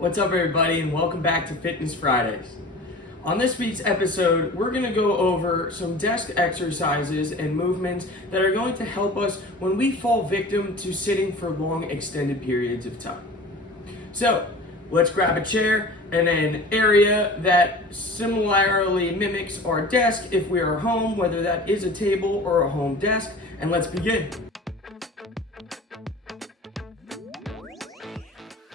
What's up, everybody, and welcome back to Fitness Fridays. On this week's episode, we're going to go over some desk exercises and movements that are going to help us when we fall victim to sitting for long extended periods of time. So, let's grab a chair in an area that similarly mimics our desk if we are home, whether that is a table or a home desk, and let's begin.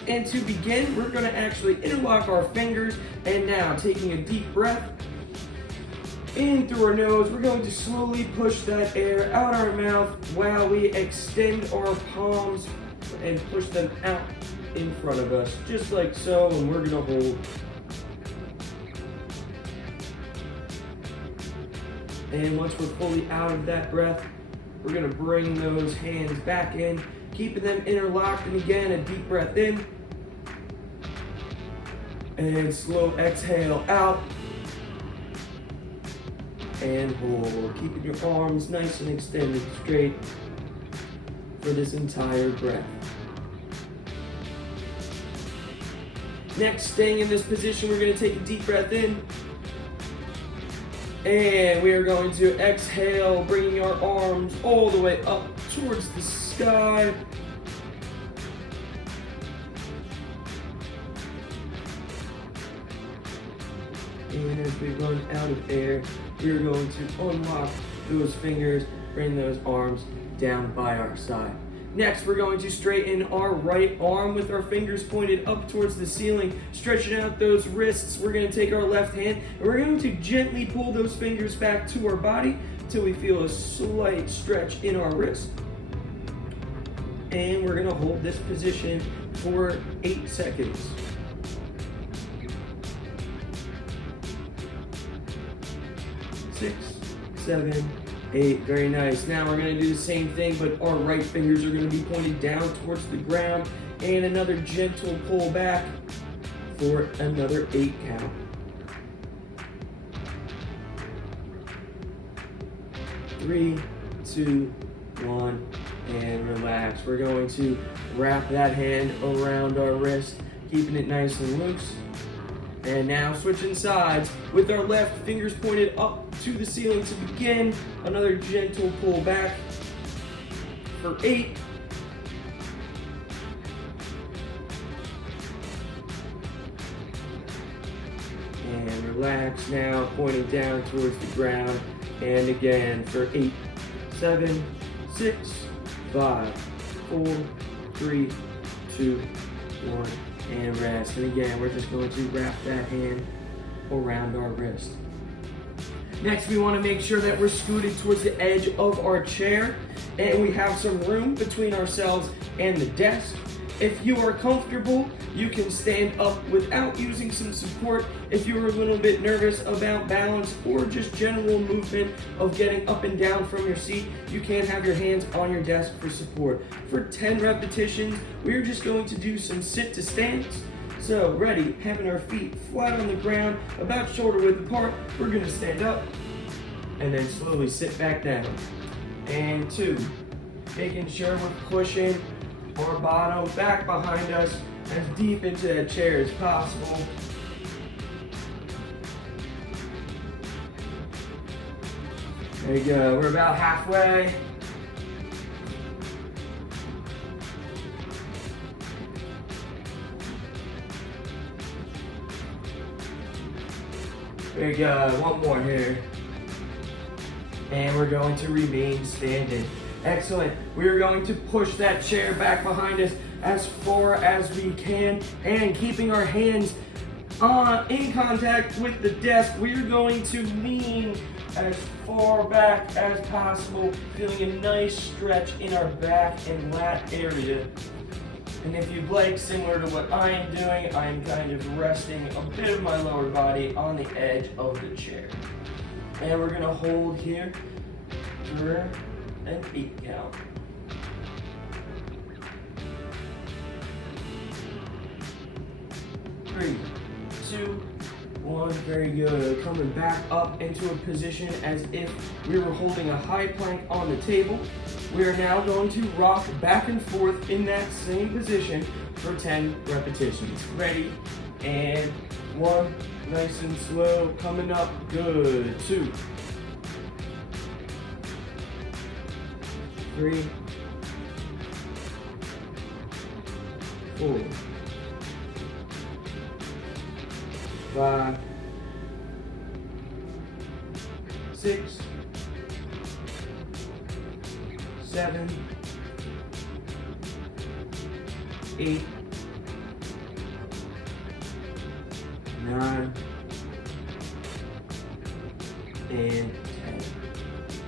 And to begin, we're going to actually interlock our fingers, and now taking a deep breath in through our nose, we're going to slowly push that air out our mouth while we extend our palms and push them out in front of us, just like so, and we're going to hold. And once we're fully out of that breath, we're going to bring those hands back in, keeping them interlocked, and again, a deep breath in. And slow exhale out. And hold. Keeping your arms nice and extended straight for this entire breath. Next, staying in this position, we're going to take a deep breath in. And we are going to exhale, bringing our arms all the way up towards the sky. And as we run out of air, we're going to unlock those fingers, bring those arms down by our side. Next, we're going to straighten our right arm with our fingers pointed up towards the ceiling, stretching out those wrists. We're going to take our left hand, and we're going to gently pull those fingers back to our body until we feel a slight stretch in our wrist. And we're going to hold this position for 8 seconds. 6, 7, 8, very nice. Now we're going to do the same thing, but our right fingers are going to be pointed down towards the ground, and another gentle pull back for another 8 count. 3, 2, 1, and relax. We're going to wrap that hand around our wrist, keeping it nice and loose. And now switching sides with our left fingers pointed up to the ceiling to begin. Another gentle pull back for 8. And relax now, pointing down towards the ground. And again for 8, 7, 6, 5, 4, 3, 2, 1. And rest. And again, we're just going to wrap that hand around our wrist. Next, we want to make sure that we're scooted towards the edge of our chair and we have some room between ourselves and the desk. If you are comfortable, you can stand up without using some support. If you're a little bit nervous about balance or just general movement of getting up and down from your seat, you can have your hands on your desk for support. For 10 repetitions, we're just going to do some sit to stands. So ready, having our feet flat on the ground, about shoulder width apart, we're gonna stand up and then slowly sit back down. And 2, making sure we're pushing our bottom back behind us as deep into that chair as possible. There you go, we're about halfway. There you go, one more here. And we're going to remain standing. Excellent. We are going to push that chair back behind us as far as we can, and keeping our hands in contact with the desk, we're going to lean as far back as possible, feeling a nice stretch in our back and lat area. And if you'd like, similar to what I am doing, I am kind of resting a bit of my lower body on the edge of the chair. And we're gonna hold here for an 8 count. 3, 2, 1, very good. Coming back up into a position as if we were holding a high plank on the table. We are now going to rock back and forth in that same position for 10 repetitions. Ready? And 1, nice and slow, coming up, good. 2, 3, 4, 5, 6, 7, 8, 9, and 10.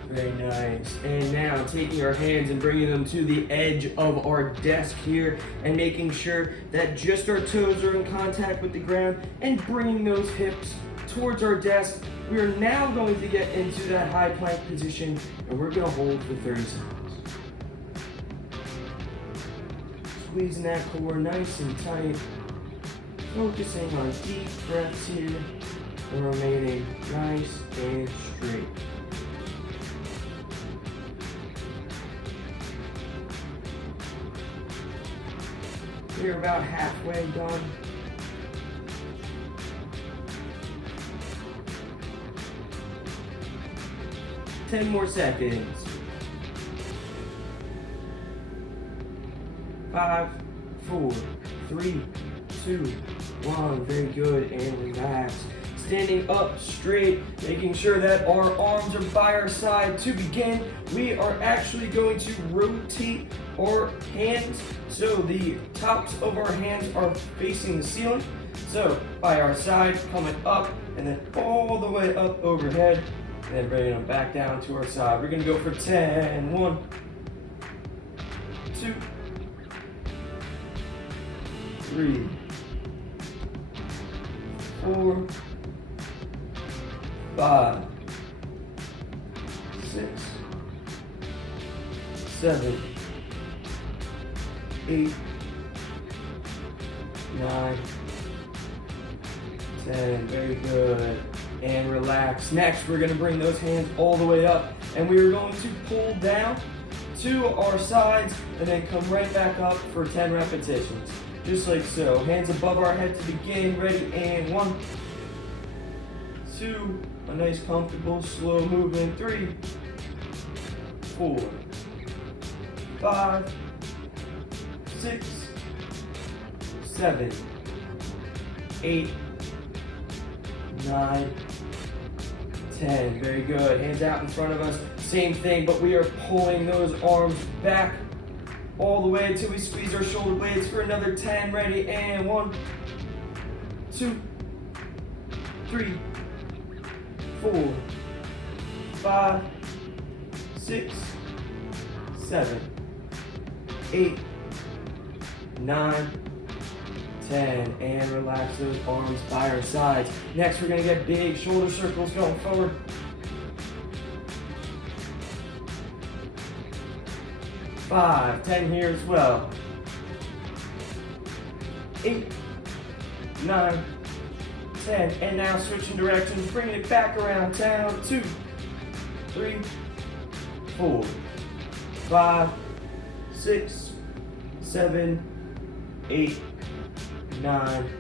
Very nice. And now taking our hands and bringing them to the edge of our desk here and making sure that just our toes are in contact with the ground and bringing those hips towards our desk. We are now going to get into that high plank position and we're going to hold for 30 seconds. Squeezing that core nice and tight. Focusing on deep breaths here and remaining nice and straight. We're about halfway done. Ten more seconds. 5, 4, 3, 2, 1. Very good. And relax. Standing up straight, making sure that our arms are by our side. To begin, we are actually going to rotate our hands so the tops of our hands are facing the ceiling. So by our side, coming up and then all the way up overhead, and then bringing them back down to our side. We're gonna go for 10. 1, 2, 3, 4, 5, 6, 7, 8, 9, 10. Very good. And relax. Next, we're going to bring those hands all the way up, and we are going to pull down to our sides and then come right back up for 10 repetitions. Just like so. Hands above our head to begin. Ready? And 1, 2, a nice comfortable slow movement. 3, 4, 5, 6, 7, 8, 9, 10. Very good. Hands out in front of us. Same thing, but we are pulling those arms back all the way until we squeeze our shoulder blades for another 10. Ready? And 1, 2, 3, 4, 5, 6, 7, 8, 9, 10, and relax those arms by our sides. Next, we're going to get big shoulder circles going forward. 5, 10 here as well. 8, 9, 10, and now switching directions, bringing it back around town. 2, 3, 4, 5, 6, 7, 8, 9,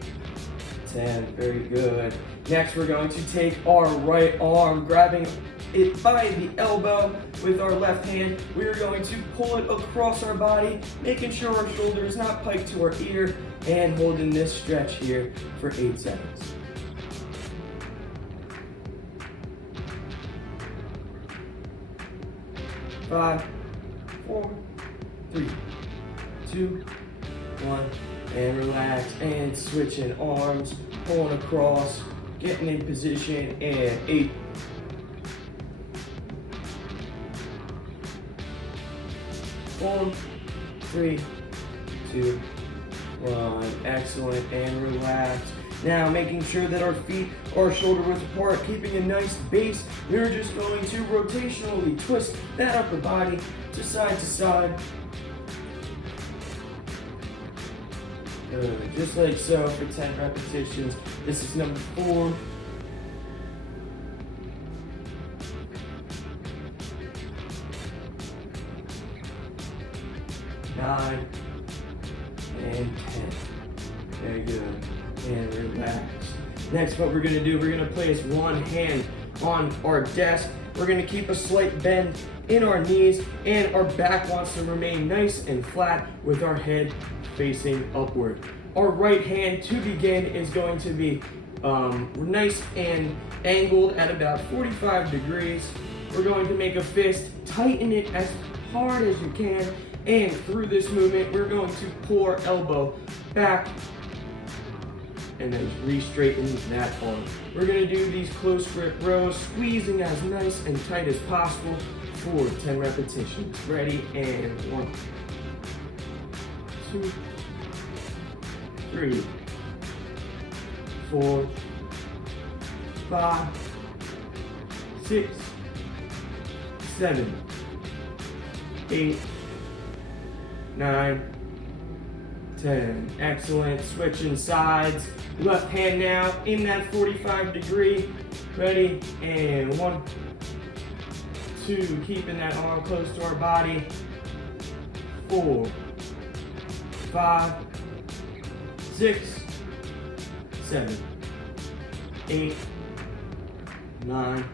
10. Very good. Next, we're going to take our right arm, grabbing it by the elbow with our left hand. We are going to pull it across our body, making sure our shoulder is not piked to our ear, and holding this stretch here for 8 seconds. Five, 4, 3, 2, 1, and relax, and switching arms, pulling across, getting in position, and 8, 4, 3, 2, 1. Excellent, and relax. Now, making sure that our feet are shoulder width apart, keeping a nice base, we're just going to rotationally twist that upper body to side, Good, just like so for 10 repetitions. This is number 4. Nine and 10. and relax. Next, what we're gonna do, we're gonna place one hand on our desk. We're gonna keep a slight bend in our knees, and our back wants to remain nice and flat with our head facing upward. Our right hand to begin is going to be nice and angled at about 45 degrees. We're going to make a fist, tighten it as hard as you can, and through this movement, we're going to pull our elbow back and then re-straighten that arm. We're gonna do these close grip rows, squeezing as nice and tight as possible for 10 repetitions. Ready, and 1, 2, 3, 4, 5, 6, 7, 8, 9, 10. Excellent. Switching sides. Left hand now in that 45 degree. Ready, and 1, 2. Keeping that arm close to our body. 4, 5, 6, 7, 8, 9,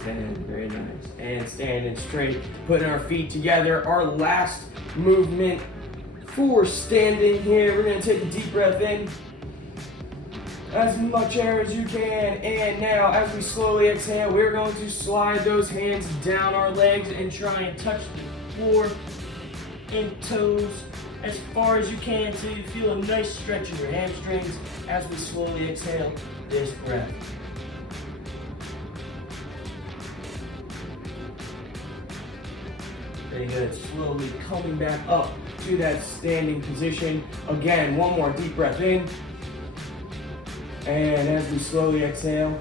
10. Very nice. And standing straight, putting our feet together. Our last movement for standing here. We're gonna take a deep breath in, as much air as you can, and now as we slowly exhale, we're going to slide those hands down our legs and try and touch the floor and toes as far as you can so you feel a nice stretch in your hamstrings as we slowly exhale this breath. Very good. Slowly coming back up to that standing position. Again, one more deep breath in. And as we slowly exhale,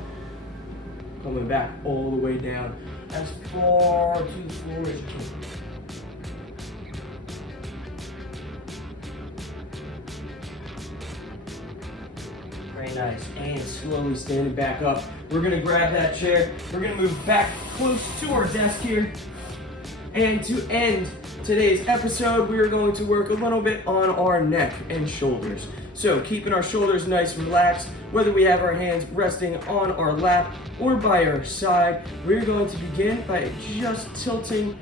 coming back all the way down as far to the floor as you can. Very nice. And slowly standing back up. We're gonna grab that chair. We're gonna move back close to our desk here. And to end today's episode, we are going to work a little bit on our neck and shoulders. So keeping our shoulders nice and relaxed, whether we have our hands resting on our lap or by our side, we're going to begin by just tilting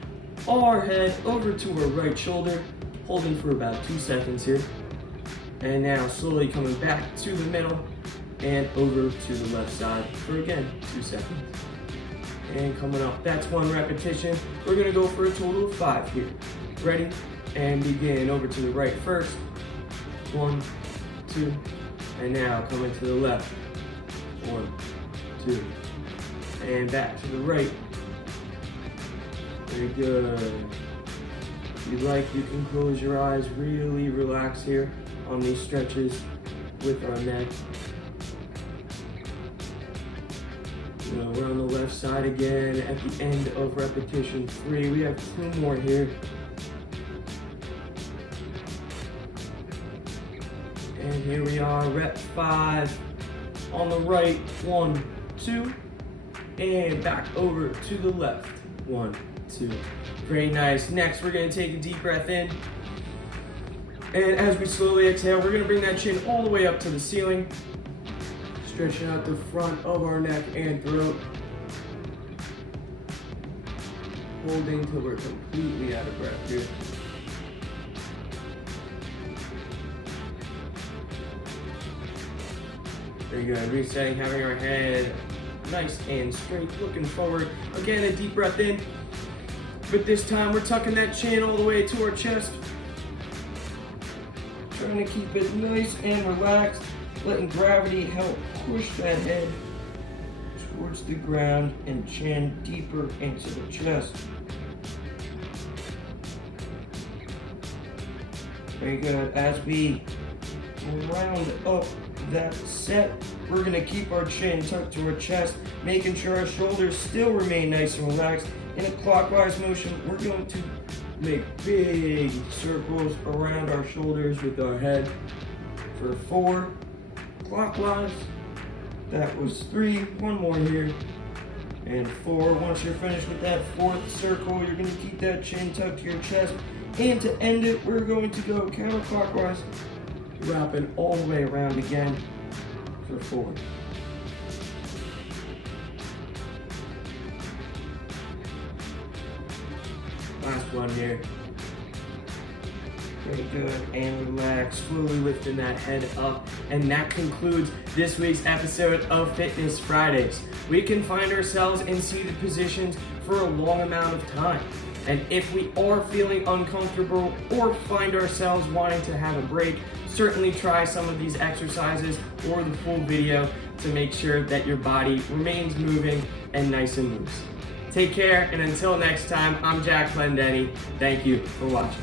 our head over to our right shoulder, holding for about 2 seconds here. And now slowly coming back to the middle and over to the left side for again 2 seconds. And coming up, that's 1 repetition. We're gonna go for a total of 5 here. Ready? And begin. Over to the right first. 1, 2, and now coming to the left. 1, 2, and back to the right. Very good. If you like, you can close your eyes. Really relax here on these stretches with our neck. We're on the left side again at the end of repetition 3. We have 2 more here. And here we are, rep 5 on the right. 1, 2, and back over to the left. 1, 2. Very nice. Next, we're going to take a deep breath in. And as we slowly exhale, we're going to bring that chin all the way up to the ceiling. Stretching out the front of our neck and throat. Holding till we're completely out of breath here. Very good. Resetting, having our head nice and straight, looking forward. Again, a deep breath in. But this time we're tucking that chin all the way to our chest. Trying to keep it nice and relaxed. Letting gravity help push that head towards the ground and chin deeper into the chest. Very good. As we round up that set, we're going to keep our chin tucked to our chest, making sure our shoulders still remain nice and relaxed. In a clockwise motion, we're going to make big circles around our shoulders with our head for 4. Clockwise. That was 3. 1 more here. And 4. Once you're finished with that 4th circle, you're going to keep that chin tucked to your chest. And to end it, we're going to go counterclockwise Wrapping all the way around again for 4. Last one here. Very good, and relax, slowly lifting that head up. And that concludes this week's episode of Fitness Fridays. We can find ourselves in seated positions for a long amount of time. And if we are feeling uncomfortable or find ourselves wanting to have a break, certainly try some of these exercises or the full video to make sure that your body remains moving and nice and loose. Take care, and until next time, I'm Jack Clendenny. Thank you for watching.